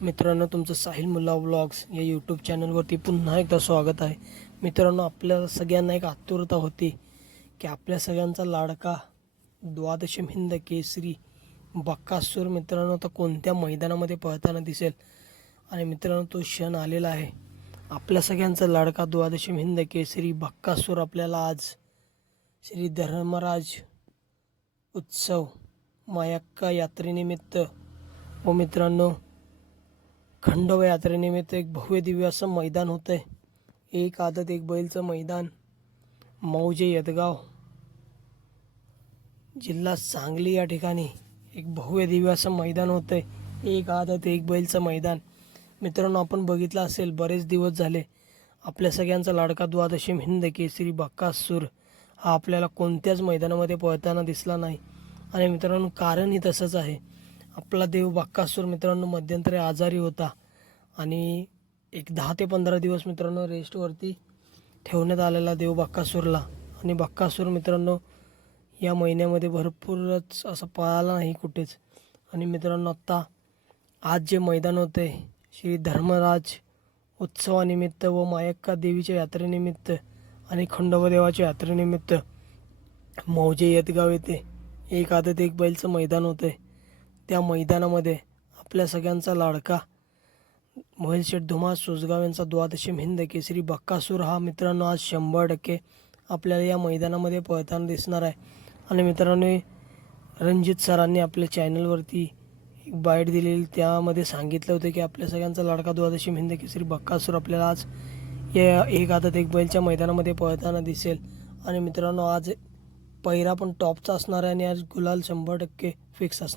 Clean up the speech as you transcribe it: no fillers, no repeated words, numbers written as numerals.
मित्रांनो, तुमचं साहिल मुल्ला व्लॉग्स या यूट्यूब चॅनलवरती पुन्हा एकदा स्वागत आहे. मित्रांनो, आपल्या सगळ्यांना एक आतुरता होती की आपल्या सगळ्यांचा लाडका द्वादशम हिंद केसरी बक्कासूर मित्रांनो तर कोणत्या मैदानामध्ये पळताना दिसेल. आणि मित्रांनो, तो क्षण आलेला आहे. आपल्या सगळ्यांचा लाडका द्वादशम हिंद केसरी बक्कासूर आपल्याला आज श्री धर्मराज उत्सव मायक्का यात्रेनिमित्त व मित्रांनो खंडोबा यात्रेनिमित्त एक भव्य दिव्य असं मैदान होतं आहे. एक आदत एक बैलचं मैदान मौजे यदगाव जिल्हा सांगली या ठिकाणी एक भव्य दिव्य असं मैदान होतं आहे. एक आदत एक बैलचं मैदान. मित्रांनो, आपण बघितलं असेल बरेच दिवस झाले आपल्या सगळ्यांचा लाडका द्वादशीम हिंद केसरी बक्कासूर हा आपल्याला कोणत्याच मैदानामध्ये पळताना दिसला नाही. आणि मित्रांनो, कारणही तसंच आहे. आपला देव बक्कासूर मित्रांनो मध्यंतरी आजारी होता आणि एक 10 ते 15 दिवस मित्रांनो रेस्टवरती ठेवण्यात आलेला देव बक्कासूरला. आणि बक्कासूर मित्रांनो या महिन्यामध्ये भरपूरच असं पळाला नाही कुठेच. आणि मित्रांनो, आत्ता आज जे मैदान होते श्री धर्मराज उत्सवानिमित्त व मायक्का देवीच्या यात्रेनिमित्त आणि खंडोबा देवाच्या यात्रेनिमित्त मौजे यदगाव येथे एक आदत एक बैलचं मैदान होतं आहे. त्या मैदानामध्ये आपल्या सगळ्यांचा लाडका मोहिल शेठ धुमाळ सोसगाव यांचा द्वादशीम हिंद केसरी बक्कासूर हा मित्रांनो आज 100% आपल्याला या मैदानामध्ये पळताना दिसणार आहे. आणि मित्रांनो, रणजित सरांनी आपल्या चॅनलवरती एक बाईट दिलेली त्यामध्ये सांगितलं होतं की आपल्या सगळ्यांचा लाडका द्वादशीम हिंद केसरी बक्कासूर आपल्याला आज या एक आदत एक बैलच्या मैदानामध्ये पळताना दिसेल. आणि मित्रांनो, आज पहिरा पण टॉपचा असणार आहे आणि आज गुलाल 100% फिक्स असणार.